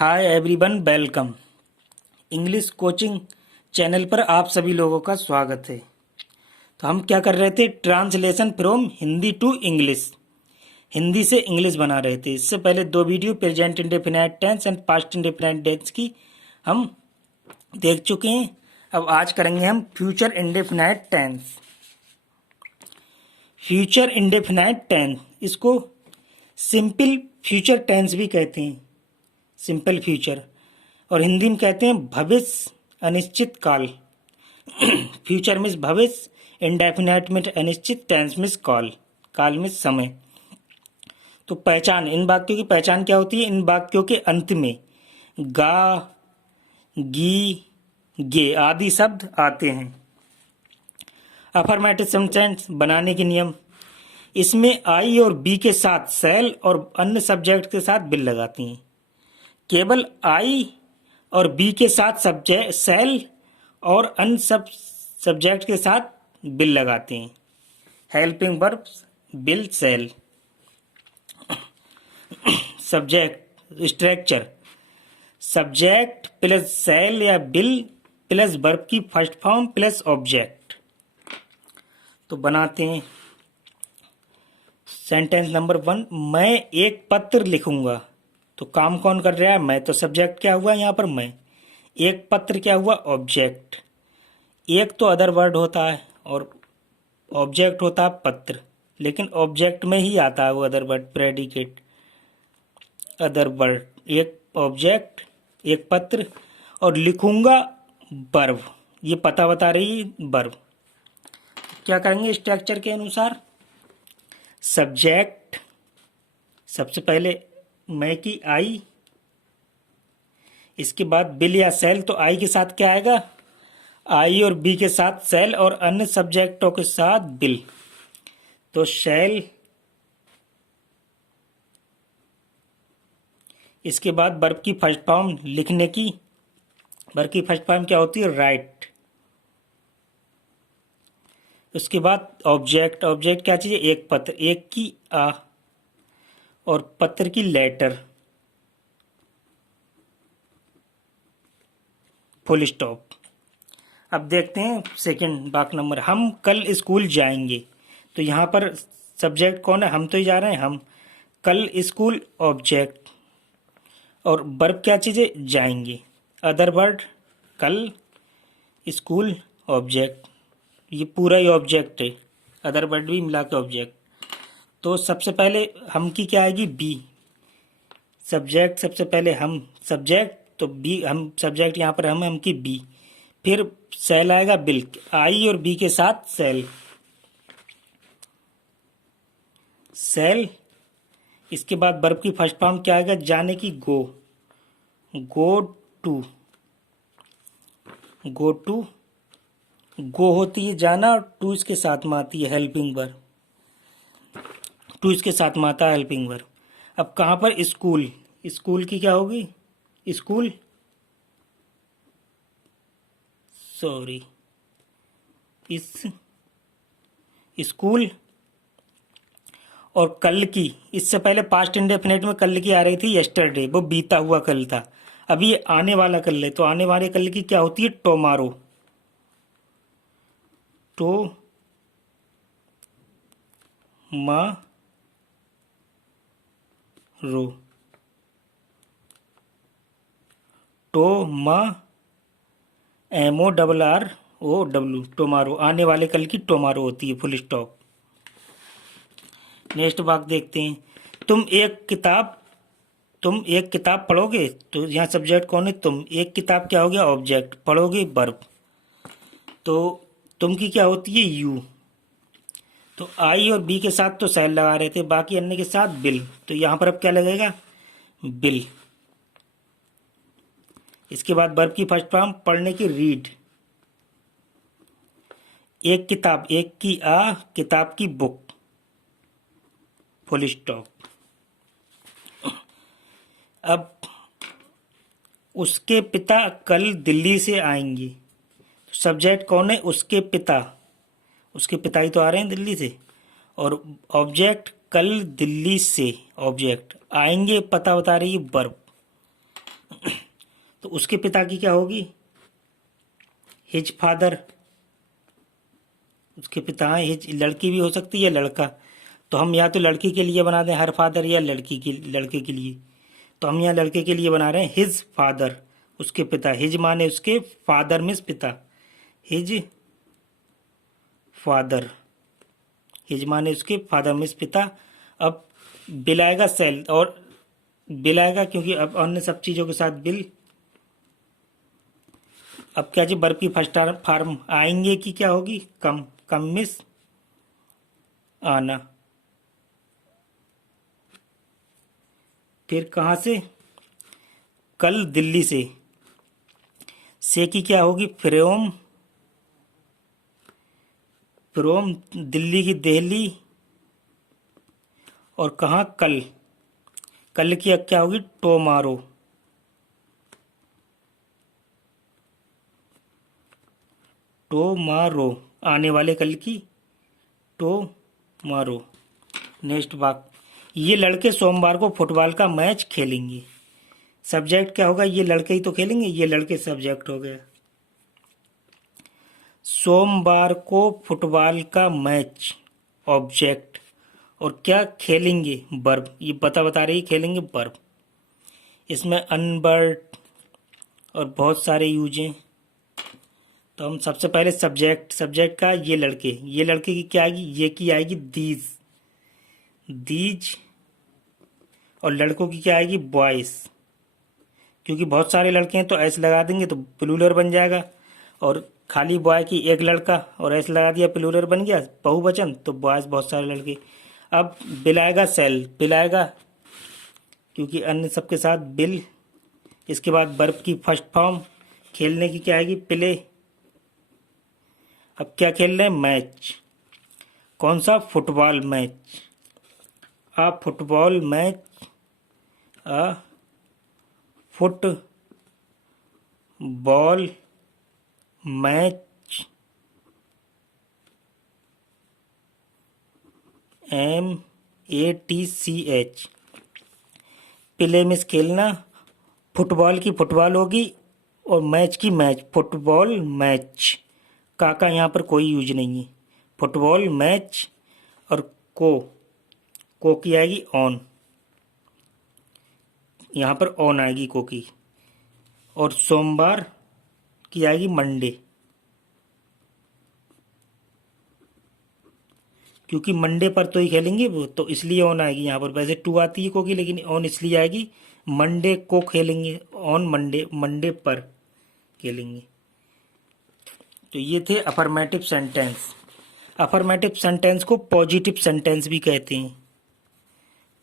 Hi everyone, welcome. English coaching channel पर आप सभी लोगों का स्वागत है। तो हम क्या कर रहे थे, translation from Hindi to English, Hindi से इंग्लिश बना रहे थे। इससे पहले दो video present indefinite tense and past indefinite tense की हम देख चुके हैं। अब आज करेंगे हम future indefinite tense. Future indefinite tense, इसको सिंपल फ्यूचर टेंस भी कहते हैं, सिंपल फ्यूचर, और हिंदी में कहते हैं भविष्य अनिश्चित काल। फ्यूचर मीन्स भविष्य, इंडेफिनाइट मीन्स अनिश्चित, टेंस मीन्स काल, काल मीन्स समय। तो पहचान, इन वाक्यों की पहचान क्या होती है? इन वाक्यों के अंत में गा, गी, गे आदि शब्द आते हैं। अफर्मेटिव सेंटेंस बनाने के नियम, इसमें आई और बी के साथ सेल और अन्य सब्जेक्ट के साथ बिल लगाती हैं। केवल आई और बी के साथ सब्जेक्ट सेल और अन्य सब सब्जेक्ट के साथ बिल लगाते हैं। Helping verb will shall. Subject structure, subject plus shall या बिल प्लस वर्ब की फर्स्ट फॉर्म प्लस ऑब्जेक्ट। तो बनाते हैं सेंटेंस नंबर 1, मैं एक पत्र लिखूंगा। तो काम कौन कर रहा है? मैं। तो सब्जेक्ट क्या हुआ यहाँ पर? मैं। एक पत्र क्या हुआ? ऑब्जेक्ट। एक तो अदर वर्ड होता है और ऑब्जेक्ट होता है पत्र, लेकिन ऑब्जेक्ट में ही आता है वो other word, predicate other word. एक ऑब्जेक्ट, एक पत्र, और लिखूंगा वर्ब, ये पता बता रही है वर्ब। क्या करेंगे स्ट्रक्चर के अनुसार? सब्जेक्ट, सबसे पहले मैं की आई, इसके बाद बिल या सेल। तो आई के साथ क्या आएगा? आई और बी के साथ सेल और अन्य सब्जेक्टों के साथ बिल। तो सेल, इसके बाद वर्ब की फर्स्ट फॉर्म लिखने की, वर्ब की फर्स्ट फॉर्म क्या होती है? राइट। उसके बाद ऑब्जेक्ट, ऑब्जेक्ट क्या चीज है? एक पत्र, एक की आ और पत्र की लेटर, फुल स्टॉप। अब देखते हैं सेकंड वाक्य नंबर, हम कल स्कूल जाएंगे। तो यहाँ पर सब्जेक्ट कौन है? हम तो ही जा रहे हैं, हम। कल स्कूल ऑब्जेक्ट, और वर्ब क्या चीज़ है? जाएंगे। अदर वर्ड कल, स्कूल ऑब्जेक्ट, ये पूरा ही ऑब्जेक्ट है, अदर वर्ड भी मिला के ऑब्जेक्ट। तो सबसे पहले हम की क्या आएगी? बी। सब्जेक्ट सबसे पहले हम, सब्जेक्ट तो बी, हम सब्जेक्ट यहाँ पर हम की बी। फिर सेल आएगा बिल, आई और बी के साथ सेल, सेल। इसके बाद वर्ब की फर्स्ट फॉर्म क्या आएगा? जाने की, गो, गो टू, गो टू। गो होती है जाना और टू इसके साथ में आती है हेल्पिंग वर्ब, टू इसके साथ में आता है हेल्पिंग वर्ब। अब कहाँ पर? स्कूल, स्कूल की क्या होगी? स्कूल, सॉरी, इस स्कूल। और कल की, इससे पहले पास्ट इंडेफिनिट में कल की आ रही थी यस्टरडे, वो बीता हुआ कल था। अभी ये आने वाला कल है, तो आने वाले कल की क्या होती है? टोमारो, टो मा रो, टोमा M O double R O W, tomorrow. आने वाले कल की टोमारो होती है, फुल स्टॉप। नेक्स्ट वाक्य देखते हैं, तुम एक किताब पढ़ोगे। तो यहाँ सब्जेक्ट कौन है? तुम। एक किताब क्या हो गया? ऑब्जेक्ट। पढ़ोगे वर्ब। तो तुम की क्या होती है? यू। तो आई और बी के साथ तो सेल लगा रहे थे, बाकी अन्य के साथ बिल। तो यहाँ पर अब क्या लगेगा? बिल। इसके बाद वर्ब की फर्स्ट फॉर्म पढ़ने की, रीड। एक किताब, एक की आ, किताब की बुक, फुल स्टॉप। अब उसके पिता कल दिल्ली से आएंगे। तो सब्जेक्ट कौन है? उसके पिता, उसके पिता ही तो आ रहे हैं दिल्ली से। और ऑब्जेक्ट कल दिल्ली से, ऑब्जेक्ट। आएंगे पता बता रही है वर्ब। तो उसके पिता की क्या होगी? His father. उसके पिता हैं हिज, लड़की भी हो सकती है लड़का, तो हम या तो लड़की के लिए बना दें हर फादर, या लड़के के लिए। तो हम यहाँ लड़के के लिए बना रहे हैं हिज फादर, उसके पिता। हिज माने उसके, फादर मीन्स पिता, हिज फादर। हिज माने उसके, फादर मीन्स पिता। अब बिल आएगा सेल, और बिल आएगा क्योंकि अब अन्य सब चीज़ों के साथ बिल। अब क्या जी, वर्ब की फर्स्ट फॉर्म आएंगे की क्या होगी? कम। कम मीन्स आना। फिर कहाँ से? कल दिल्ली से की क्या होगी? फ्रोम। फ्रोम दिल्ली की दिल्ली। और कहाँ? कल। कल की अब क्या होगी? टोमारो। टोमारो, आने वाले कल की टोमारो। नेक्स्ट बात, ये लड़के सोमवार को फुटबॉल का मैच खेलेंगे। सब्जेक्ट क्या होगा? ये लड़के ही तो खेलेंगे, ये लड़के सब्जेक्ट हो गया। सोमवार को फुटबॉल का मैच ऑब्जेक्ट, और क्या खेलेंगे? वर्ब। ये बता रही खेलेंगे वर्ब। इसमें अनबर्ड और बहुत सारे यूज हैं। तो हम सबसे पहले सब्जेक्ट का ये लड़के की क्या आएगी? ये की आएगी दीज। और लड़कों की क्या आएगी? बॉयज। क्योंकि बहुत सारे लड़के हैं तो ऐस लगा देंगे तो प्लूरल बन जाएगा, और खाली बॉय की एक लड़का और ऐस लगा दिया, प्लूरल बन गया बहुवचन, तो बॉयज बहुत सारे लड़के। अब बिल आएगा सेल, बिल आएगा क्योंकि अन्य सबके साथ बिल। इसके बाद वर्ब की फर्स्ट फॉर्म, खेलने की क्या आएगी? प्ले। अब क्या खेल रहे हैं? मैच। कौन सा? Football match. फुटबॉल मैच, अ football match, MATCH। Play miss खेलना, फुटबॉल की फुटबॉल होगी, और मैच की मैच, फुटबॉल मैच। का यहाँ पर कोई यूज नहीं है। Football match. और को की आएगी ऑन, यहाँ पर ऑन आएगी को की। और सोमवार की आएगी मंडे, क्योंकि मंडे पर तो ही खेलेंगे वो, तो इसलिए ऑन आएगी यहाँ पर। वैसे टू आती है को की, लेकिन ऑन इसलिए आएगी, मंडे को खेलेंगे, ऑन मंडे, मंडे पर खेलेंगे। तो ये थे अफर्मेटिव सेंटेंस। अफर्मेटिव सेंटेंस को पॉजिटिव सेंटेंस भी कहते हैं।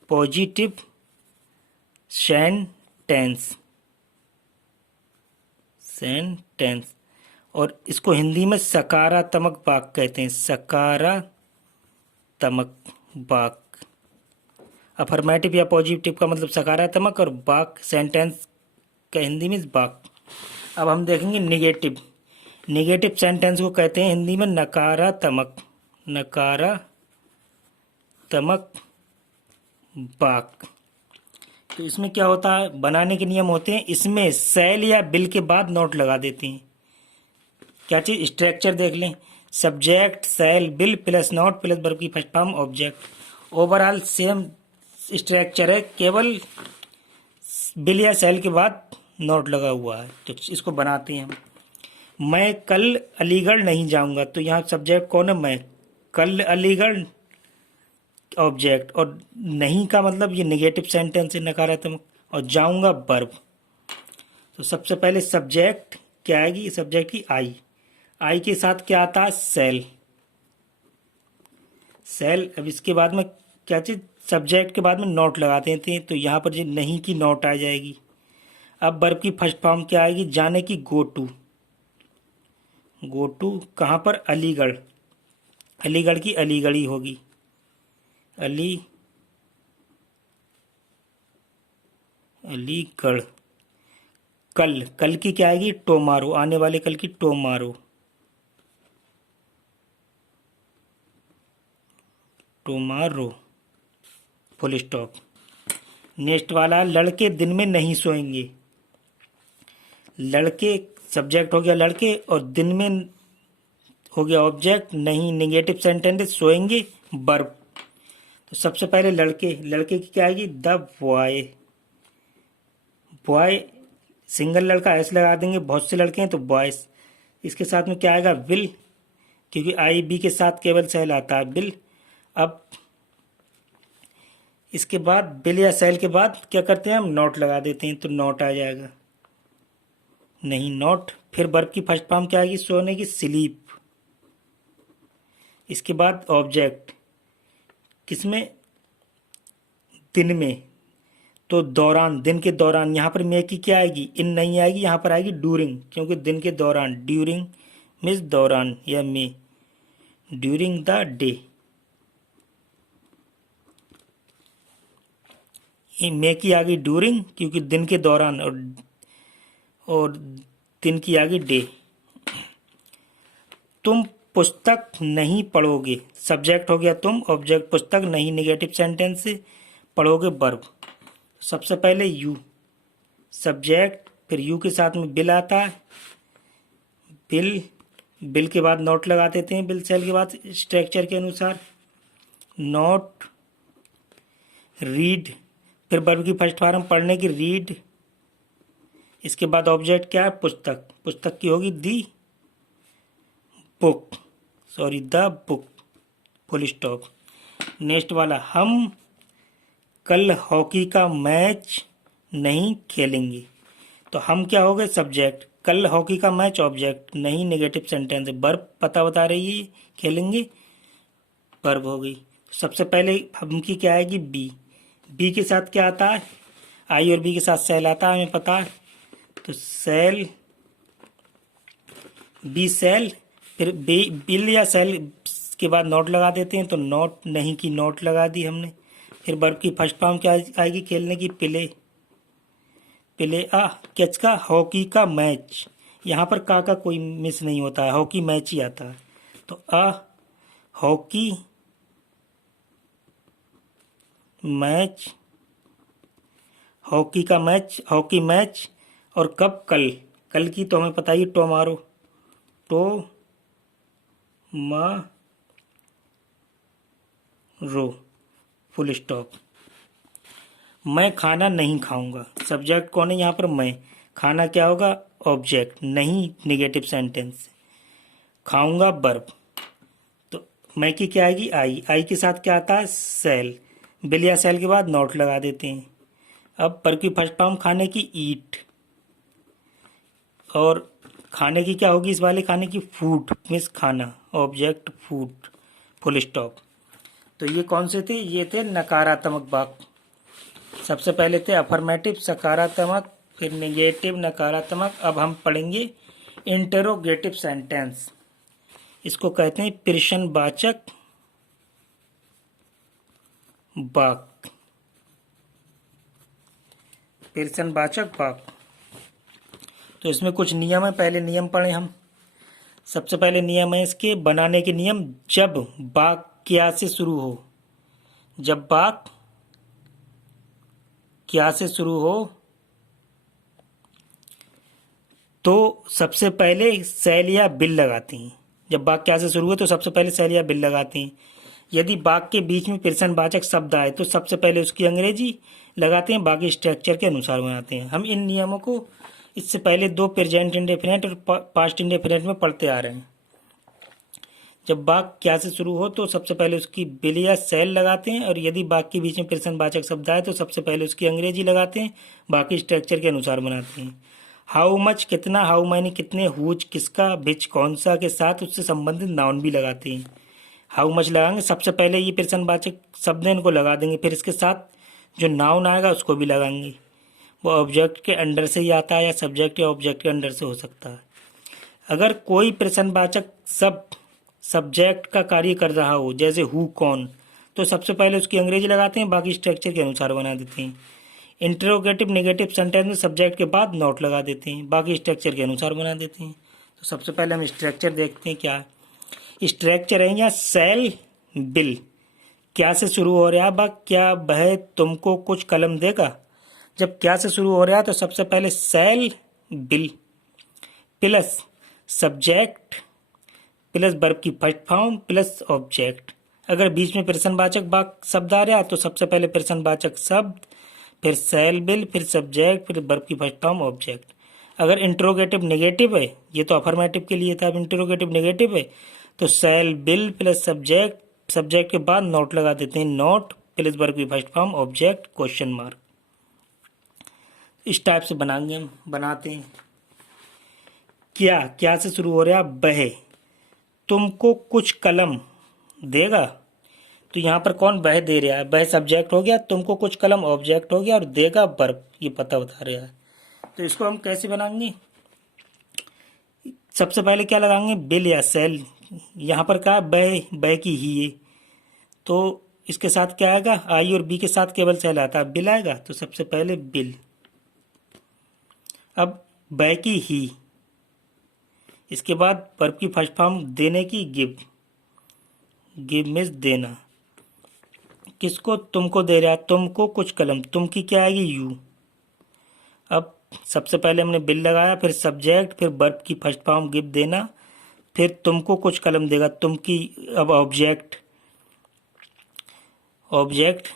पॉजिटिव सेंटेंस, और इसको हिंदी में सकारात्मक वाक्य कहते हैं। सकारात्मक वाक्य। अफर्मेटिव या पॉजिटिव का मतलब सकारात्मक, और वाक्य सेंटेंस का हिंदी में वाक्य। अब हम देखेंगे निगेटिव। निगेटिव सेंटेंस को कहते हैं हिंदी में नकारात्मक वाक्य। तो इसमें क्या होता है? बनाने के नियम होते हैं। इसमें सेल या बिल के बाद नोट लगा देते हैं। क्या चीज? स्ट्रक्चर देख लें। Subject, shall, will plus not plus verb की first form object. Overall same structure है, केवल बिल या सेल के बाद नोट लगा हुआ है। तो इसको बनाते हैं हम। मैं कल अलीगढ़ नहीं जाऊंगा, तो यहाँ सब्जेक्ट कौन है? मैं। कल अलीगढ़ ऑब्जेक्ट, और नहीं का मतलब ये नेगेटिव सेंटेंस है, नकारात्मक। और जाऊंगा वर्ब। तो सबसे पहले सब्जेक्ट क्या आएगी? सब्जेक्ट की आई के साथ क्या आता है? सेल। अब इसके बाद में क्या चीज? सब्जेक्ट के बाद में नोट लगा देते हैं, तो यहाँ पर जो नहीं की नोट आ जाएगी। अब वर्ब की फर्स्ट फॉर्म क्या आएगी? जाने की, गो टू कहाँ पर? अलीगढ़। अलीगढ़ की अलीगढ़ी होगी, अलीगढ़। कल की क्या आएगी? टोमारो, आने वाले कल की टोमारो। Full stop. नेक्स्ट वाला, लड़के दिन में नहीं सोएंगे। लड़के सब्जेक्ट हो गया लड़के, और दिन में हो गया ऑब्जेक्ट, नहीं नेगेटिव सेंटेंस सोएंगे वर्ब। तो सबसे पहले लड़के, लड़के की क्या आएगी, द बॉय। बॉय सिंगल लड़का ऐसे लगा देंगे, बहुत से लड़के हैं तो बॉयज। इसके साथ में क्या आएगा, विल, क्योंकि आई बी के साथ केवल सेल आता है, विल। अब इसके बाद बिल या सेल के बाद क्या करते हैं हम, नॉट लगा देते हैं, तो नॉट आ जाएगा, नहीं नॉट। फिर वर्ब की फर्स्ट फॉर्म क्या आएगी, सोने की, स्लीप। इसके बाद ऑब्जेक्ट किसमें, दिन में, तो दौरान, दिन के दौरान। यहाँ पर मे की क्या आएगी, इन नहीं आएगी, यहाँ पर आएगी ड्यूरिंग, क्योंकि दिन के दौरान, ड्यूरिंग मीन्स दौरान या मे, ड्यूरिंग द डे। मे की आ गई ड्यूरिंग, क्योंकि दिन के दौरान, और दिन की आ गई डे। तुम पुस्तक नहीं पढ़ोगे, सब्जेक्ट हो गया तुम, ऑब्जेक्ट पुस्तक, नहीं नेगेटिव सेंटेंस से, पढ़ोगे वर्ब। सबसे पहले यू सब्जेक्ट, फिर यू के साथ में बिल आता है, बिल, बिल के बाद नोट लगा देते हैं, बिल सेल के बाद स्ट्रक्चर के अनुसार, नोट, रीड, फिर वर्ब की फर्स्ट फॉर्म पढ़ने की, रीड। इसके बाद ऑब्जेक्ट क्या है, पुस्तक, पुस्तक की होगी the book, sorry the book, full stop. Next वाला, हम कल हॉकी का मैच नहीं खेलेंगे। तो हम क्या हो गए, सब्जेक्ट, कल हॉकी का मैच ऑब्जेक्ट, नहीं नेगेटिव सेंटेंस, वर्ब पता बता रही है, खेलेंगे वर्ब हो गई। सबसे पहले हम की क्या आएगी, बी, बी के साथ क्या आता है, आई और बी के साथ सेल आता है, हमें पता है, तो सेल, बी सेल, फिर बी बिल या सेल के बाद नोट लगा देते हैं, तो नोट, नहीं की नोट लगा दी हमने। फिर वर्ब की फर्स्ट फॉर्म क्या आएगी, खेलने की, प्ले, प्ले आ कैच का, हॉकी का मैच, यहाँ पर का कोई मिस नहीं होता है, हॉकी मैच ही आता है, तो आ हॉकी मैच, हॉकी का मैच, हॉकी मैच, और कब, कल, कल की तो हमें पता ही, टोमारो, टो मा रो, फुल स्टॉप। मैं खाना नहीं खाऊंगा, सब्जेक्ट कौन है यहाँ पर, मैं, खाना क्या होगा, ऑब्जेक्ट, नहीं नेगेटिव सेंटेंस, खाऊंगा वर्ब। तो मैं की क्या आएगी, आई, आई के साथ क्या आता है, सेल, बिल या सेल के बाद नोट लगा देते हैं। अब पर की फर्स्ट फॉर्म खाने की, ईट, और खाने की क्या होगी, इस वाले खाने की, फूड मीन्स खाना, ऑब्जेक्ट फूड, फुल स्टॉप। तो ये कौन से थे, ये थे नकारात्मक वाक्य। सबसे पहले थे अफर्मेटिव सकारात्मक, फिर नेगेटिव नकारात्मक। अब हम पढ़ेंगे इंटरोगेटिव सेंटेंस, इसको कहते हैं प्रश्नवाचक वाक्य, प्रश्नवाचक वाक्य। तो इसमें कुछ नियम है, पहले नियम पढ़े हम। सबसे पहले नियम है इसके बनाने के नियम, जब वाक्य क्या से शुरू हो, जब वाक्य क्या से शुरू हो तो सबसे पहले सेल या बिल लगाते हैं। जब वाक्य क्या से शुरू हो तो सबसे पहले सेल या बिल लगाते हैं। यदि वाक्य के बीच में प्रश्नवाचक शब्द आए तो सबसे पहले उसकी अंग्रेजी लगाते हैं, बाकी स्ट्रक्चर के अनुसार बनाते हैं। हम इन नियमों को इससे पहले दो प्रेजेंट इंडेफिनिट और पास्ट इंडेफिनिट में पढ़ते आ रहे हैं। जब वाक्य क्या से शुरू हो तो सबसे पहले उसकी बिल या सेल लगाते हैं, और यदि वाक्य के बीच में प्रश्नवाचक शब्द आए तो सबसे पहले उसकी अंग्रेजी लगाते हैं, बाकी स्ट्रक्चर के अनुसार बनाते हैं। हाउ मच कितना, हाउ मैनी कितने, हुज किसका, विच कौन सा के साथ उससे संबंधित नाउन भी लगाते हैं। हाउ मच लगाएंगे, सबसे पहले ये प्रश्नवाचक शब्द है इनको लगा देंगे, फिर इसके साथ जो नाउन आएगा उसको भी लगाएंगे। वो ऑब्जेक्ट के अंडर से ही आता है या सब्जेक्ट या ऑब्जेक्ट के अंडर से हो सकता है। अगर कोई प्रश्नवाचक शब्द सब्जेक्ट का कार्य कर रहा हो, जैसे हु कौन, तो सबसे पहले उसकी अंग्रेजी लगाते हैं, बाकी स्ट्रक्चर के अनुसार बना देते हैं। इंटरोगेटिव नेगेटिव सेंटेंस में सब्जेक्ट के बाद नोट लगा देते हैं, बाकी स्ट्रक्चर के अनुसार बना देते हैं। तो सबसे पहले हम स्ट्रक्चर देखते हैं। क्या स्ट्रक्चर है यहाँ, सेल बिल, क्या से शुरू हो रहा है, क्या वह तुमको कुछ कलम देगा। जब क्या से शुरू हो रहा है तो सबसे पहले shall will plus subject plus verb की फर्स्ट फॉर्म प्लस ऑब्जेक्ट। अगर बीच में प्रश्नवाचक शब्द आ रहा है तो सबसे पहले प्रश्नवाचक शब्द, फिर शैल विल, फिर सब्जेक्ट, फिर वर्ब की फर्स्ट फॉर्म ऑब्जेक्ट। अगर इंट्रोगेटिव नेगेटिव है, ये तो अफर्मेटिव के लिए था, अब इंट्रोगेटिव नेगेटिव है तो शैल विल प्लस सब्जेक्ट, सब्जेक्ट के बाद नोट लगा देते हैं, नोट प्लस वर्ब की first form object question mark. इस टाइप से बनाएंगे हम, बनाते हैं। क्या, क्या से शुरू हो रहा है? वह तुमको कुछ कलम देगा। तो यहाँ पर कौन वह दे रहा है? वह सब्जेक्ट हो गया, तुमको कुछ कलम ऑब्जेक्ट हो गया और देगा वर्ब, ये पता बता रहा है। तो इसको हम कैसे बनाएंगे? सबसे पहले क्या लगाएंगे? बिल या सेल। यहाँ पर क्या? वह की ही है, तो इसके साथ क्या आएगा? आई और बी के साथ केवल सेल आता है, बिल आएगा, तो सबसे पहले बिल। अब वह की ही, इसके बाद वर्ब की फर्स्ट फॉर्म देने की, गिव। गिव मीन्स देना। किसको? तुमको दे रहा है, तुमको कुछ कलम, तुम की क्या आएगी? यू। अब सबसे पहले हमने बिल लगाया, फिर सब्जेक्ट, फिर वर्ब की फर्स्ट फॉर्म गिव देना, फिर तुमको कुछ कलम देगा, तुम की। अब ऑब्जेक्ट, ऑब्जेक्ट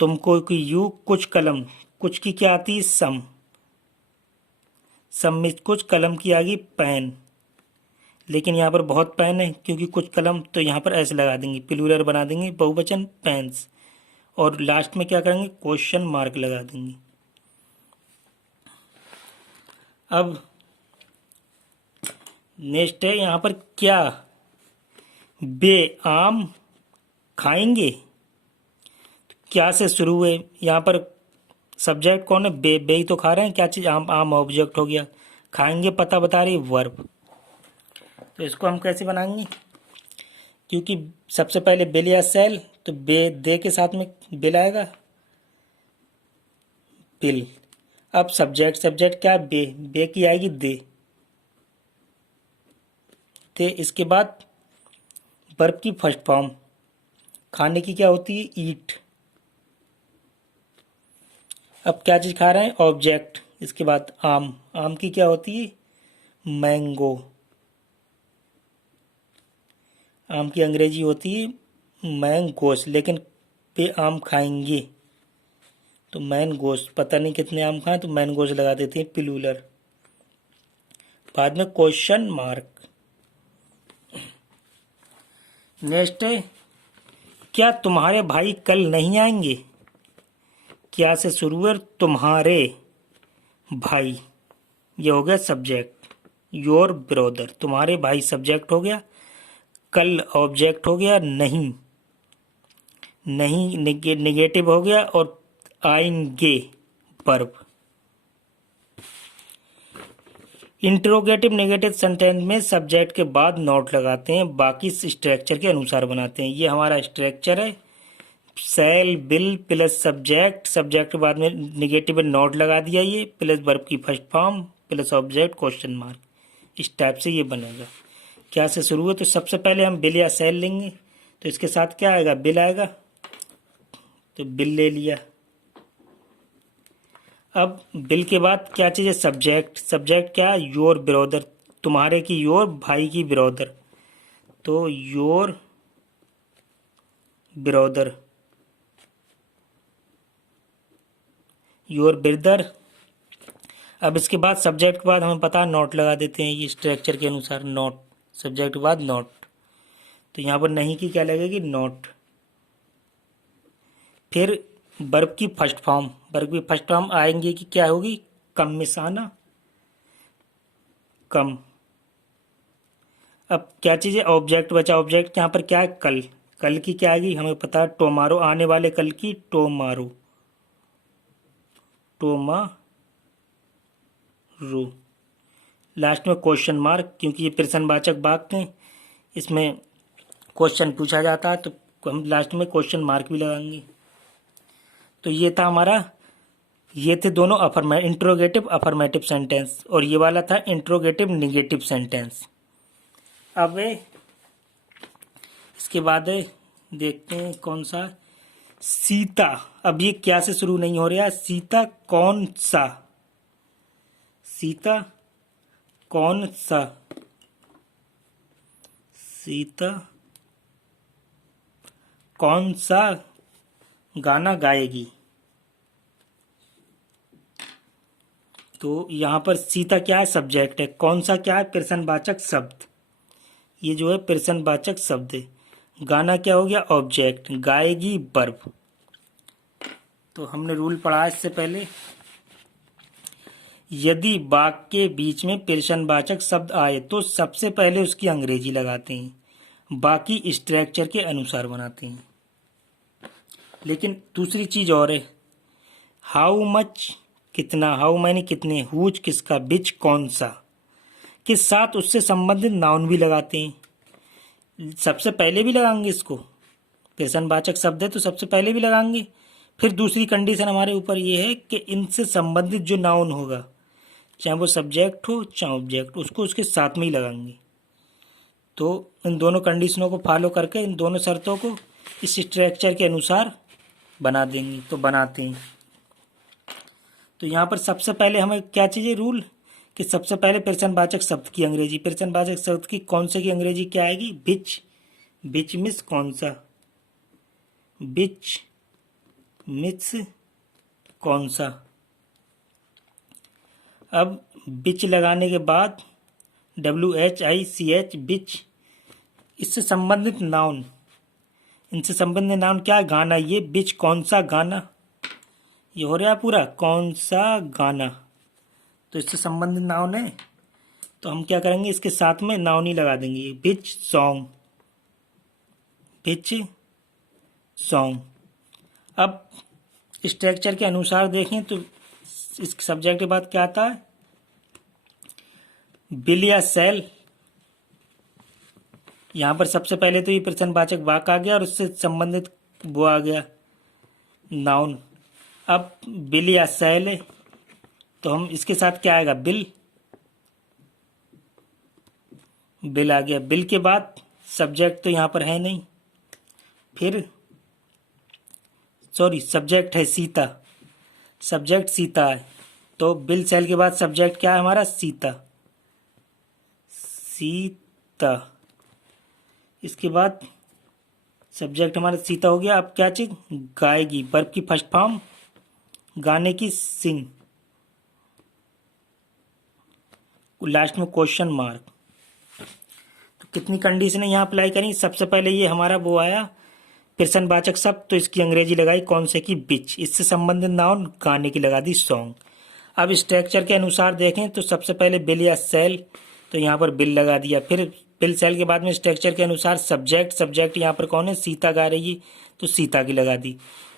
तुमको की यू, कुछ कलम, कुछ की क्या आती है? सम। सम में कुछ कलम की आ गई पेन, लेकिन यहाँ पर बहुत पेन है क्योंकि कुछ कलम, तो यहाँ पर ऐसे लगा देंगे, प्लूरल बना देंगे, बहुवचन पेन्स, और लास्ट में क्या करेंगे? क्वेश्चन मार्क लगा देंगे। अब नेक्स्ट है यहाँ पर क्या? बे आम खाएंगे। क्या से शुरू हुए? यहाँ पर सब्जेक्ट कौन है? बे। बे ही तो खा रहे हैं, क्या चीज़? आम। आम ऑब्जेक्ट हो गया, खाएंगे पता बता रही, वर्ब। तो इसको हम कैसे बनाएंगे? क्योंकि सबसे पहले बिल या सेल, तो बे, दे के साथ में बिल आएगा, बिल। अब सब्जेक्ट, सब्जेक्ट क्या? बे। बे की आएगी दे। दे, इसके बाद वर्ब की फर्स्ट फॉर्म, खाने की क्या होती है? ईट। अब क्या चीज खा रहे हैं? ऑब्जेक्ट। इसके बाद आम। आम की क्या होती है? मैंगो। आम की अंग्रेजी होती है मैंगोस, लेकिन पे आम खाएंगे तो मैंगोस। पता नहीं कितने आम खाएं, तो मैंगोस लगा देते हैं, प्लूरल। बाद में क्वेश्चन मार्क। नेक्स्ट है क्या तुम्हारे भाई कल नहीं आएंगे? क्या से शुरू है? तुम्हारे भाई, ये हो गया सब्जेक्ट, योर ब्रदर। तुम्हारे भाई सब्जेक्ट हो गया, कल ऑब्जेक्ट हो गया, नहीं, नहीं निगेटिव हो गया, और आएंगे वर्ब। इंट्रोगेटिव नेगेटिव सेंटेंस में सब्जेक्ट के बाद नोट लगाते हैं, बाकी स्ट्रक्चर के अनुसार बनाते हैं। ये हमारा स्ट्रक्चर है, शैल विल प्लस सब्जेक्ट, सब्जेक्ट के बाद में निगेटिव में नोट लगा दिया, ये प्लस वर्ब की first form plus object question mark. इस टाइप से ये बनेगा। क्या से शुरू है? तो सबसे पहले हम बिल या शैल लेंगे, तो इसके साथ क्या आएगा? बिल आएगा, तो बिल ले लिया। अब बिल के बाद क्या चीज़ है? सब्जेक्ट। सब्जेक्ट क्या? योर ब्रदर, तुम्हारे की योर, भाई की ब्रदर, तो योर ब्रदर, योर ब्रदर। अब इसके बाद सब्जेक्ट के बाद हमें पता है नोट लगा देते हैं, ये स्ट्रक्चर के अनुसार नोट, सब्जेक्ट के बाद नोट। तो यहाँ पर नहीं की क्या लगेगी? नोट। फिर वर्ब की फर्स्ट फॉर्म, वर्ब की फर्स्ट फॉर्म आएंगे कि क्या होगी? कम मिसाना, कम। अब क्या चीज़ है? ऑब्जेक्ट बचा। ऑब्जेक्ट यहाँ पर क्या है? कल। कल की क्या आएगी? हमें पता है टोमारो, आने वाले कल की टोमारो, टोमारो। लास्ट में क्वेश्चन मार्क, क्योंकि ये प्रश्नवाचक वाक्य हैं, इसमें क्वेश्चन पूछा जाता है, तो हम लास्ट में क्वेश्चन मार्क भी लगाएंगे। तो ये था हमारा, ये थे दोनों इंट्रोगेटिव अफर्मेटिव सेंटेंस, और ये वाला था इंट्रोगेटिव निगेटिव सेंटेंस। अब इसके बाद देखते हैं कौन सा? सीता। अब ये क्या से शुरू नहीं हो रहा है? सीता कौन सा? सीता कौन सा सीता कौन सा गाना गाएगी। तो यहाँ पर सीता क्या है, सब्जेक्ट है, कौन सा क्या है, प्रश्नवाचक शब्द। ये जो है प्रश्नवाचक शब्द है। गाना क्या हो गया, ऑब्जेक्ट, गाएगी वर्ब। तो हमने रूल पढ़ा इससे पहले, यदि वाक्य के बीच में प्रश्नवाचक शब्द आए तो सबसे पहले उसकी अंग्रेजी लगाते हैं, बाकी स्ट्रक्चर के अनुसार बनाते हैं। लेकिन दूसरी चीज और है, हाउ मच कितना, हाउ मैनी कितने, हुज किसका, बिच कौन सा, के साथ उससे संबंधित नाउन भी लगाते हैं। सबसे पहले भी लगाएंगे इसको, प्रश्नवाचक शब्द है तो सबसे पहले भी लगाएंगे। फिर दूसरी कंडीशन हमारे ऊपर ये है कि इनसे संबंधित जो नाउन होगा, चाहे वो सब्जेक्ट हो चाहे ऑब्जेक्ट, उसको उसके साथ में ही लगाएंगे। तो इन दोनों कंडीशनों को फॉलो करके इन दोनों शर्तों को इस स्ट्रक्चर के अनुसार बना देंगे। तो बनाते हैं। तो यहाँ पर सबसे पहले हमें क्या चाहिए रूल, कि सबसे पहले प्रश्नवाचक शब्द की अंग्रेजी, प्रश्नवाचक शब्द की कौन से की अंग्रेजी क्या आएगी, बिच। बिच मिस कौन सा, बिच मिस कौन सा। अब बिच लगाने के बाद WHICH बिच, इससे संबंधित नाउन, इनसे संबंधित नाउन क्या है, गाना। ये बिच कौन सा गाना, ये हो रहा है पूरा कौन सा गाना। तो इससे संबंधित नाउन है, तो हम क्या करेंगे, इसके साथ में नाउन ही लगा देंगे, बिच सॉन्ग, बिच सॉन्ग। अब स्ट्रक्चर के अनुसार देखें तो इस सब्जेक्ट के बाद क्या आता है, बिल या सेल। यहाँ पर सबसे पहले तो ये प्रश्नवाचक वाक्य आ गया और उससे संबंधित वो आ गया नाउन। अब बिल या सेल है तो हम इसके साथ क्या आएगा, बिल, बिल आ गया। बिल के बाद सब्जेक्ट तो यहाँ पर है नहीं, फिर सॉरी सब्जेक्ट है सीता, सब्जेक्ट सीता है, तो बिल सेल के बाद सब्जेक्ट क्या है हमारा, सीता, सीता। इसके बाद सब्जेक्ट हमारा सीता हो गया। अब क्या चीज, गाएगी, वर्ब की फर्स्ट फॉर्म, गाने की सिंग, लास्ट में क्वेश्चन मार्क। तो कितनी कंडीशन यहाँ अप्लाई करें, सबसे पहले ये हमारा वो आया प्रश्नवाचक शब्द, तो इसकी अंग्रेजी लगाई कौन से की, बिच। इससे संबंधित नाउन गाने की लगा दी, सॉन्ग। अब स्ट्रक्चर के अनुसार देखें तो सबसे पहले बिल या सेल, तो यहाँ पर बिल लगा दिया। फिर बिल सेल के बाद में स्ट्रक्चर के अनुसार सब्जेक्ट, सब्जेक्ट यहाँ पर कौन है, सीता गा रही है तो सीता की लगा दी।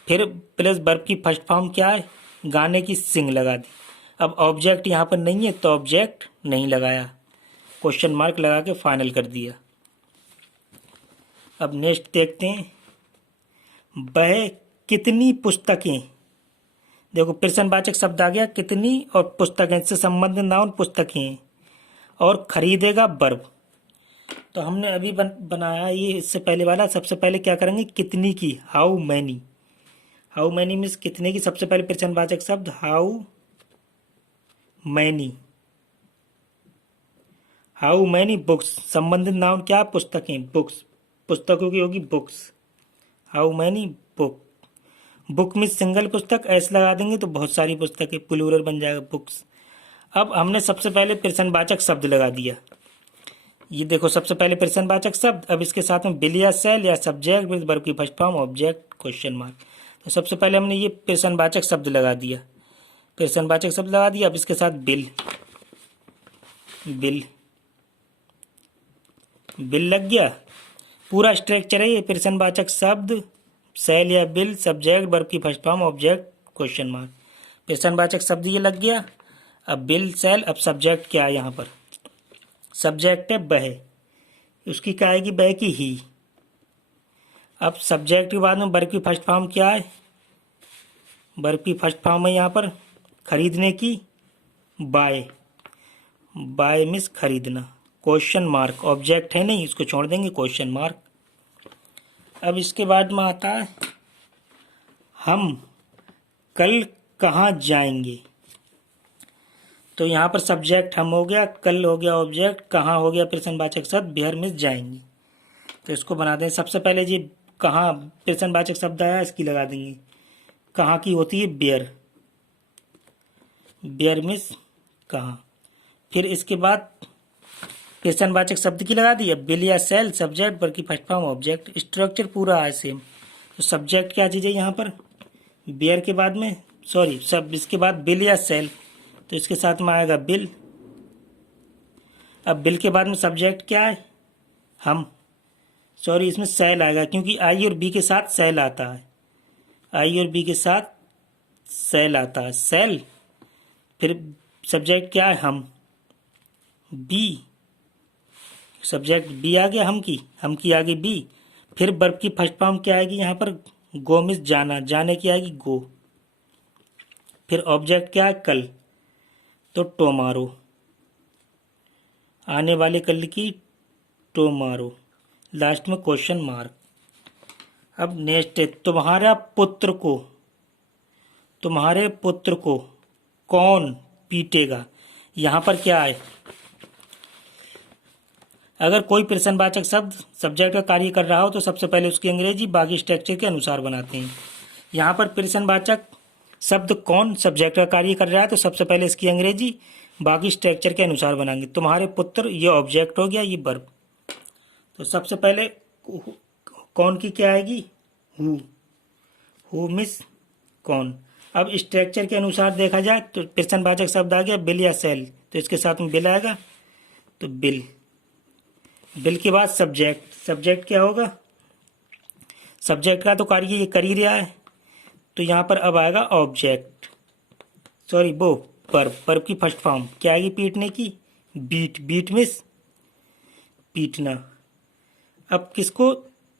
फिर प्लस वर्ब की फर्स्ट फॉर्म क्या है, गाने की सिंग लगा दी। अब ऑब्जेक्ट यहाँ पर नहीं है तो ऑब्जेक्ट नहीं लगाया, क्वेश्चन मार्क लगा के फाइनल कर दिया। अब नेक्स्ट देखते हैं, वह कितनी पुस्तकें, देखो प्रश्नवाचक शब्द आ गया कितनी और पुस्तकें, इससे संबंधित नाउन पुस्तकें हैं, और खरीदेगा वर्ब। तो हमने अभी बनाया ये इससे पहले वाला, सबसे पहले क्या करेंगे, कितनी की, how many, how many means कितने की, सबसे पहले प्रश्नवाचक शब्द how many, how many books, संबंधित नाउन क्या, पुस्तकें, बुक्स, पुस्तकों की होगी books, how many book. Book में सिंगल पुस्तक, ऐसे लगा देंगे तो बहुत सारी पुस्तकें, प्लूरल बन जाएगा बुक्स। अब हमने सबसे पहले प्रश्नवाचक शब्द लगा दिया, ये देखो सबसे पहले प्रश्नवाचक शब्द, अब इसके साथ में बिल या सेल या सब्जेक्ट विद वर्ब की first form, object, question mark. तो सबसे पहले हमने ये प्रश्नवाचक शब्द लगा दिया, प्रश्नवाचक शब्द लगा दिया। अब इसके साथ बिल, बिल, बिल लग गया। पूरा स्ट्रक्चर है ये, प्रश्नवाचक शब्द, सेल या बिल, सब्जेक्ट, वर्ब की first form, object, question mark. प्रश्नवाचक शब्द ये लग गया। अब बिल सेल, अब सब्जेक्ट क्या है यहाँ पर, सब्जेक्ट है वह, उसकी क्या आएगी, वह की ही। अब सब्जेक्ट के बाद में वर्ब की फर्स्ट फॉर्म क्या है, वर्ब की फर्स्ट फॉर्म है यहाँ पर खरीदने की, बाय, बाय मीन्स खरीदना, क्वेश्चन मार्क, ऑब्जेक्ट है नहीं इसको छोड़ देंगे, क्वेश्चन मार्क। अब इसके बाद में आता है हम कल कहाँ जाएंगे। तो यहाँ पर सब्जेक्ट हम हो गया, कल हो गया ऑब्जेक्ट, कहाँ हो गया प्रश्नवाचक शब्द, वेयर मिस जाएंगे। तो इसको बना दें। सबसे पहले जी कहाँ प्रश्नवाचक शब्द आया इसकी लगा देंगे। कहाँ की होती है वेयर, वेयर मिस कहाँ। फिर इसके बाद प्रश्नवाचक शब्द की लगा दी। अब बिल या सेल सब्जेक्ट वर्ब की फर्स्ट फॉर्म ऑब्जेक्ट, स्ट्रक्चर पूरा है सेम। तो सब्जेक्ट क्या चीज़ है यहाँ पर, वेयर के बाद में सब इसके बाद बिल या सेल, तो इसके साथ में आएगा बिल। अब बिल के बाद में सब्जेक्ट क्या है, हम, इसमें सेल आएगा क्योंकि आई और बी के साथ सेल आता है, आई और बी के साथ सेल आता है, सेल। फिर सब्जेक्ट क्या है, हम, बी, सब्जेक्ट बी आ गया, हम की आगे बी। फिर वर्ब की फर्स्ट फॉर्म क्या आएगी यहाँ पर, गो मिस जाना, जाने की आएगी गो। फिर ऑब्जेक्ट क्या है, कल, तो टोमारो, आने वाले कल की टोमारो, लास्ट में क्वेश्चन मार्क। अब नेक्स्ट है तुम्हारे पुत्र को कौन पीटेगा। यहाँ पर क्या है, अगर कोई प्रश्नवाचक शब्द सब्जेक्ट का कार्य कर रहा हो तो सबसे पहले उसकी अंग्रेजी बाकी स्ट्रक्चर के अनुसार बनाते हैं। यहाँ पर प्रश्नवाचक शब्द कौन सब्जेक्ट का कार्य कर रहा है तो सबसे पहले इसकी अंग्रेजी बाकी स्ट्रक्चर के अनुसार बनाएंगे। तुम्हारे पुत्र, ये ऑब्जेक्ट हो गया, ये वर्ब। तो सबसे पहले कौन की क्या आएगी, हु मिस कौन। अब स्ट्रक्चर के अनुसार देखा जाए तो प्रश्नवाचक शब्द आ गया बिल या सेल, तो इसके साथ में बिल आएगा, तो बिल। बिल के बाद सब्जेक्ट क्या होगा, सब्जेक्ट का तो कार्य ये कर ही रहा है, तो यहाँ पर अब आएगा ऑब्जेक्ट, वर्ब की फर्स्ट फॉर्म क्या आएगी, पीटने की, बीट मिस पीटना। अब किसको,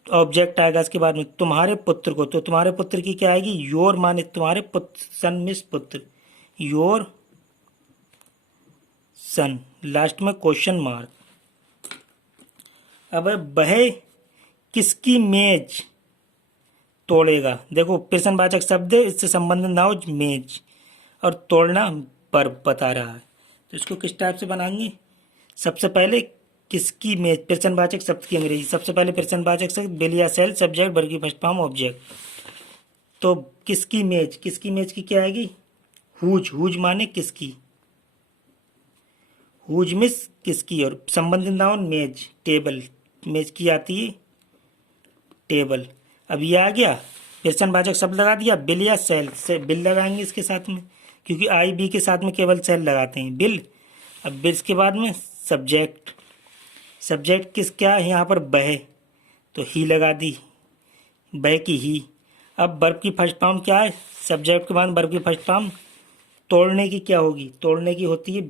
ऑब्जेक्ट आएगा इसके बाद में तुम्हारे पुत्र को, तो तुम्हारे पुत्र की क्या आएगी, योर, माने तुम्हारे पुत्र, सन मिस पुत्र, योर सन, लास्ट में क्वेश्चन मार्क। अब वह किसकी मेज तोड़ेगा, देखो प्रश्नवाचक शब्द है, इससे संबंधित ना हो मेज, और तोड़ना वर्ब बता रहा है, तो इसको किस टाइप से बनाएंगे। सबसे पहले किसकी मेज, प्रश्नवाचक शब्द की अंग्रेजी, सबसे पहले प्रश्नवाचक शब्द बिल या सेल सब्जेक्ट वर्ब की फर्स्ट फॉर्म ऑब्जेक्ट। तो किसकी मेज की क्या आएगी, हुज माने किसकी, हुज मिस किसकी, और संबंधित नाउन मेज, टेबल, मेज की आती है टेबल। अब ये आ गया प्रश्नवाचक शब्द लगा दिया बिल या सेल, से बिल लगाएंगे इसके साथ में, क्योंकि आई बी के साथ में केवल सेल लगाते हैं, बिल। अब बिल के बाद में सब्जेक्ट क्या है यहाँ पर, बह, तो ही लगा दी, बह की ही। अब वर्ब की फर्स्ट फॉर्म क्या है, सब्जेक्ट के बाद वर्ब की फर्स्ट फॉर्म तोड़ने की क्या होगी, तोड़ने की होती है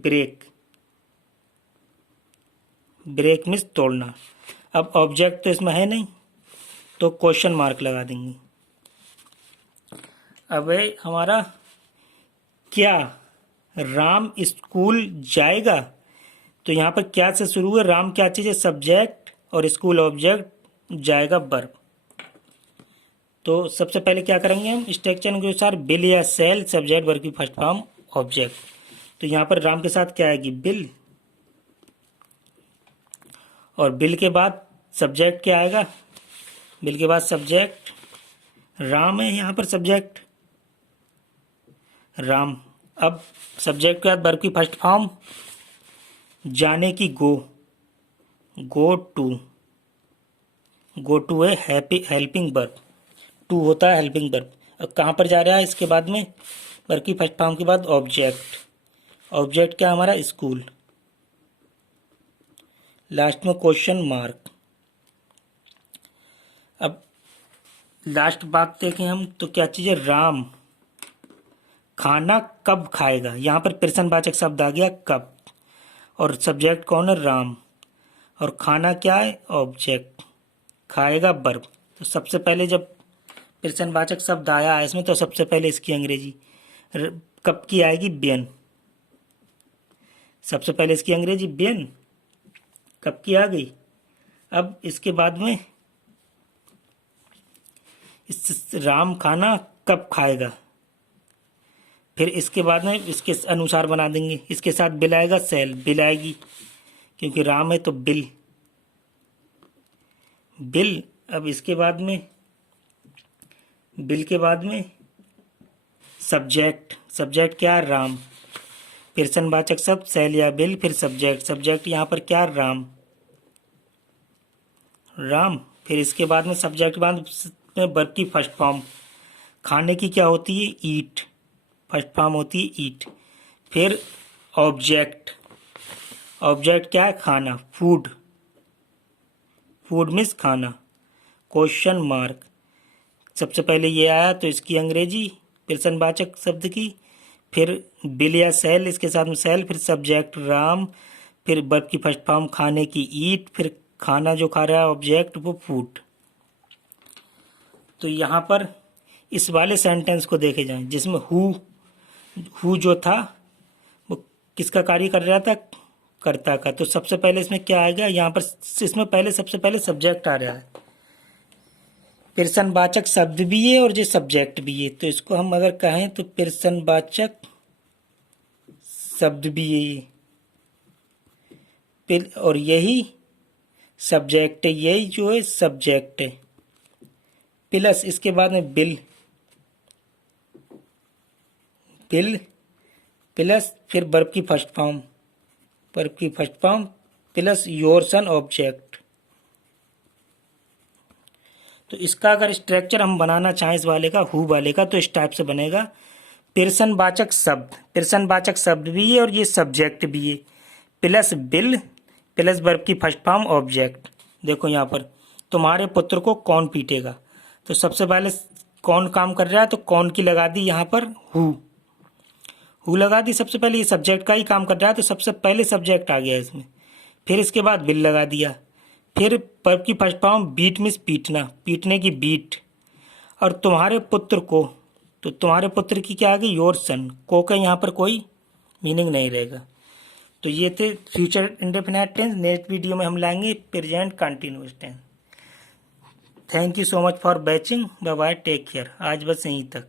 ब्रेक मिस तोड़ना। अब ऑब्जेक्ट तो इसमें है नहीं, तो क्वेश्चन मार्क लगा देंगे। अब है हमारा क्या, राम स्कूल जाएगा, तो यहाँ पर क्या से शुरू है, राम क्या चीज़ है, सब्जेक्ट, और स्कूल ऑब्जेक्ट, जाएगा वर्ब। तो सबसे पहले क्या करेंगे हम, स्ट्रक्चर के अनुसार बिल या सेल सब्जेक्ट वर्ब की फर्स्ट फॉर्म ऑब्जेक्ट। तो यहाँ पर राम के साथ क्या आएगी, बिल, और बिल के बाद सब्जेक्ट क्या आएगा, बिल के बाद सब्जेक्ट राम है, यहाँ पर सब्जेक्ट राम। अब सब्जेक्ट के बाद वर्ब की फर्स्ट फॉर्म जाने की गो टू है हेल्पिंग वर्ब, टू होता है हेल्पिंग वर्ब। अब कहाँ पर जा रहा है, इसके बाद में वर्ब की फर्स्ट फॉर्म के बाद ऑब्जेक्ट क्या हमारा, स्कूल, लास्ट में क्वेश्चन मार्क। अब लास्ट बात देखें हम तो क्या चीज़ है, राम खाना कब खाएगा, यहाँ पर प्रश्नवाचक शब्द आ गया कब, और सब्जेक्ट कौन है, राम, और खाना क्या है, ऑब्जेक्ट, खाएगा वर्ब। तो सबसे पहले जब प्रश्नवाचक शब्द आया है इसमें, तो सबसे पहले इसकी अंग्रेजी कब की आएगी, बेन, सबसे पहले इसकी अंग्रेजी बेन, कब की आ गई। अब इसके बाद में राम खाना कब खाएगा, फिर इसके बाद में इसके अनुसार बना देंगे। इसके साथ बिल आएगा, सेल बिल आएगी, क्योंकि राम है तो बिल बिल। अब इसके बाद में बिल के बाद में सब्जेक्ट, सब्जेक्ट क्या है, राम। फिर सनवाचक शब्द सेल या बिल, फिर सब्जेक्ट, सब्जेक्ट यहाँ पर क्या है, राम राम। फिर इसके बाद में सब्जेक्ट बाद में वर्ब की फर्स्ट फॉर्म, खाने की क्या होती है, ईट, फर्स्ट फॉर्म होती है ईट। फिर ऑब्जेक्ट, ऑब्जेक्ट क्या है, खाना, फूड, फूड मीन्स खाना। क्वेश्चन मार्क, सबसे पहले ये आया तो इसकी अंग्रेजी, फिर सनवाचक शब्द की, फिर बिल या सेल, इसके साथ में सेल, फिर सब्जेक्ट राम, फिर वर्ब की फर्स्ट फॉर्म खाने की ईट, फिर खाना जो खा रहा है ऑब्जेक्ट वो फूड। तो यहाँ पर इस वाले सेंटेंस को देखे जाएं जिसमें हु जो था वो किसका कार्य कर रहा था, कर्ता का। तो सबसे पहले इसमें क्या आएगा, यहाँ पर इसमें पहले सबसे पहले सब्जेक्ट आ रहा है, फिर सनवाचक शब्द भी है और जो सब्जेक्ट भी है। तो इसको हम अगर कहें तो फिर सनवाचक शब्द भी है फिर, और यही सब्जेक्ट है, यही जो है सब्जेक्ट है। प्लस इसके बाद में बिल बिल प्लस फिर वर्ब की फर्स्ट फॉर्म, वर्ब की first form plus your son object. तो इसका अगर स्ट्रक्चर हम बनाना चाहें इस वाले का, हु वाले का, तो इस टाइप से बनेगा। पिरसनवाचक शब्द, पिरसनवाचक शब्द भी है और ये सब्जेक्ट भी है, प्लस बिल प्लस वर्ब की फर्स्ट फॉर्म ऑब्जेक्ट। देखो यहाँ पर तुम्हारे पुत्र को कौन पीटेगा, तो सबसे पहले कौन काम कर रहा है तो कौन की लगा दी यहाँ पर हु लगा दी। सबसे पहले ये सब्जेक्ट का ही काम कर रहा है तो सबसे पहले सब्जेक्ट आ गया इसमें। फिर इसके बाद बिल लगा दिया, फिर वर्ब की फर्स्ट फॉर्म बीट मीन्स पीटना, पीटने की बीट। और तुम्हारे पुत्र को, तो तुम्हारे पुत्र की क्या आ गई, योर सन, को का यहाँ पर कोई मीनिंग नहीं रहेगा। तो ये थे future indefinite tense. Next video में हम लाएंगे present continuous tense. Thank you so much for watching, bye bye, take care. आज बस यहीं तक।